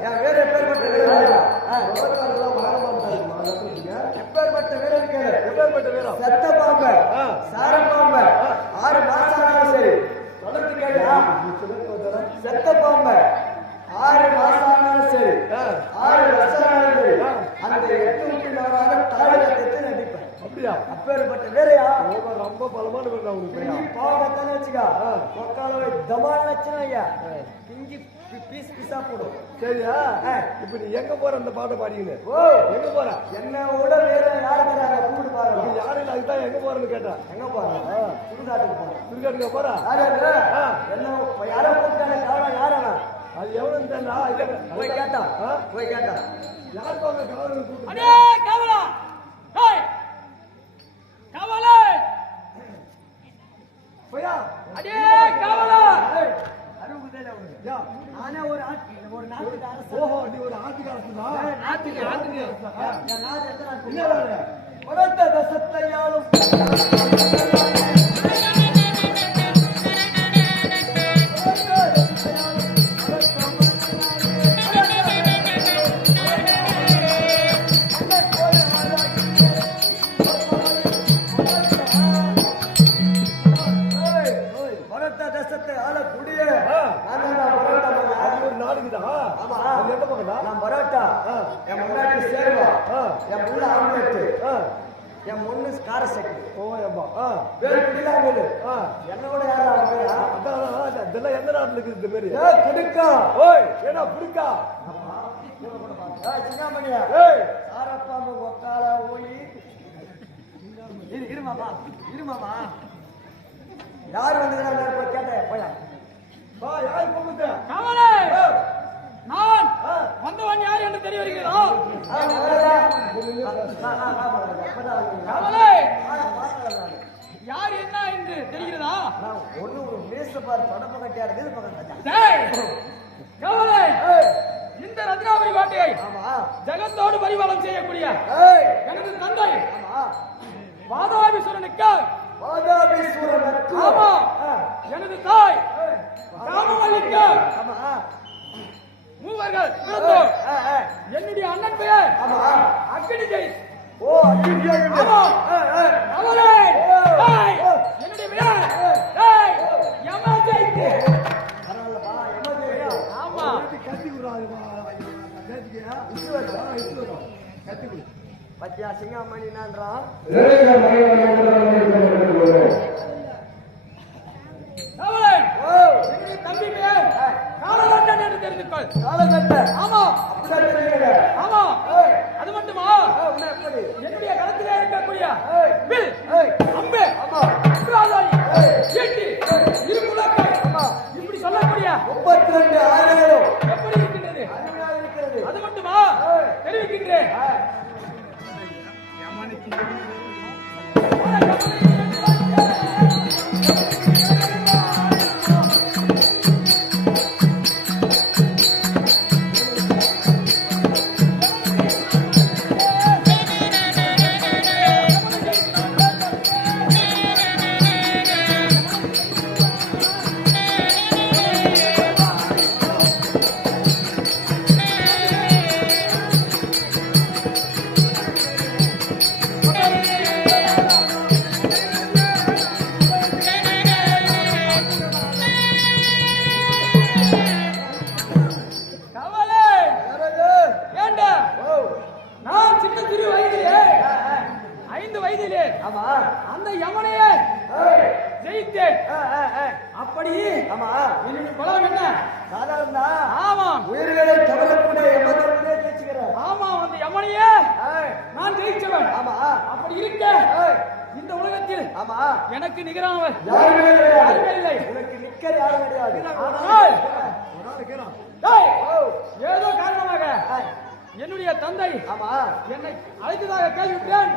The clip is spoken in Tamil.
Yeah, really? செத்த பாம்பு. சார பாம்பு. ஆறு மாசம் ஆனாலும் சரி தொடர்ந்து கேட்டா செத்த பாம்பு. ஆறு மாசம் ஆனாலும் சரி ஆறு வருஷம் ஆனாலும் சரி அந்த எட்டு விட்டு நாளாக தாழ நடிப்பேன். அப்படியா? அப்பேற்பட்ட வேறையா ரொம்ப பலமான உனக்கு பையன் பாவத்தானே வச்சுக்கா. உக்கால தமான வச்சுனா ஐயா பி- பீஸ் பீஸா போடும். சரியா. இப்ப நீ எங்க போற அந்த பாட்டை பாடிக்கின்னு? ஓ. எங்க போற? என்ன விட வேற யாரு தராங்க கூப்பிட்டு நீ பாருங்க யாரும் இல்லை அதுதான் எங்க போறேன்னு கேட்டேன் எங்க போறாங்க சுடுகாட்டுக்கு போறேன் திருக்காட்டுக்கு போற? யாரு. என்ன யாரோ கூப்பிட்டாங்க? காரணம் யாரா அது எவ்வளவு தெரியல. போய் கேட்டா? போய் கேட்டா. யாருக்கு அவங்க காவலர் கூப்பிட்டு அடே கவலா! ஹேய் கவலை! பையா? அடே கவலா! அறுபது உனக்கு யா. நானே ஒரு நாட்டுக்கு அரசு ஓஹோ நீ ஒரு ஆட்டுக்காரசுனா நாட்டுக்கு நாட்டுக்கு வளர்த்த தசத்தையாலும் என் முன்னாடி சேர்வா. என் புள்ள ஆம்லெட் ஆ என் முன்னு கார சட்னி ஓ வேறு குடிலாங்குது ஆ என்னோட யாரா அதான், இதெல்லாம் எந்த நாட்டுல இருக்குது இந்த மாதிரி? ஏ குடுக்கா. ஓய் ஏடா புடிக்கா ஏய் சிங்காமணியா? ஏய். சாரப்பாம்பு ஒக்கால ஓலி இரு இருமாமா இருமாமா யார் வந்ததுனா போய் கேட்டேன் போயா. யார் ஏய், நான். வந்தவன் யார் என்று தெரிய வருகிறதா. யார் என்ன என்று தெரிகிறதா ஒண்ணு ஒரு மீச பாரு தொடப்ப கட்டியா இருக்குது கவலை இந்த ரத்னாபுரி கோட்டையை ஆமா ஜெகத்தோடு பரிபாலம் செய்யக்கூடிய எனது தந்தை வாதாபீஸ்வரன் நட்பு. ஆமா எனது தாய் ராமவல்லிக்கு ஆ, என்னுடைய அண்ணன் பெயர் ஆமா. அக்கினி ஜெய் ஓ ஆ. அவளே. டேய் என்னுடைய பெயர். யம எமர்ஜென்சியா? ஆமா. கத்தி விடுறாரு நேற்றுக்கு இஷ்டு வருதா? இஷ்டு வரும். கத்தி விடு பத்தியா சிங்காமணி நான்றான் அவளே ஓ என்னுடைய தம்பி பெயர் காலகட்டன் என்று தெரிந்து கொள் காலகட்ட ஆமா. ஆமா அது மட்டுமா? என்னுடைய களத்திலே இருக்கக்கூடிய ஏய், வில் அம்பு ஆமா. பிராதாரி ஏய். ஈட்டி இருமுழக்கை ஆமா. இப்படி சொல்லக்கூடிய முப்பத்தி ரெண்டு ஆயிரம். எப்படி இருக்கின்றது? அது மட்டுமா. தெரிவிக்கின்றேன். ஆமா. அந்த யமனையே ஜெயித்தேன். அப்படி ஆமா. என்னுடைய குலம் என்ன? சாதாரண ஆமாம். உயிர்களை கவரக்கூடிய ஜெயிச்சுக்கிறேன். ஆமாம் அந்த யமனையே நான் ஜெயிச்சவன். ஆமா. அப்படி இருக்க இந்த உலகத்தில் ஆமா. எனக்கு நிகரானவன் யாருமே இல்லை. உனக்கு நிக்க யாரும் கிடையாது. ஏதோ காரணமாக என்னுடைய தந்தை ஆமா. என்னை அழைத்ததாக கேள்விப்பட்டேன்.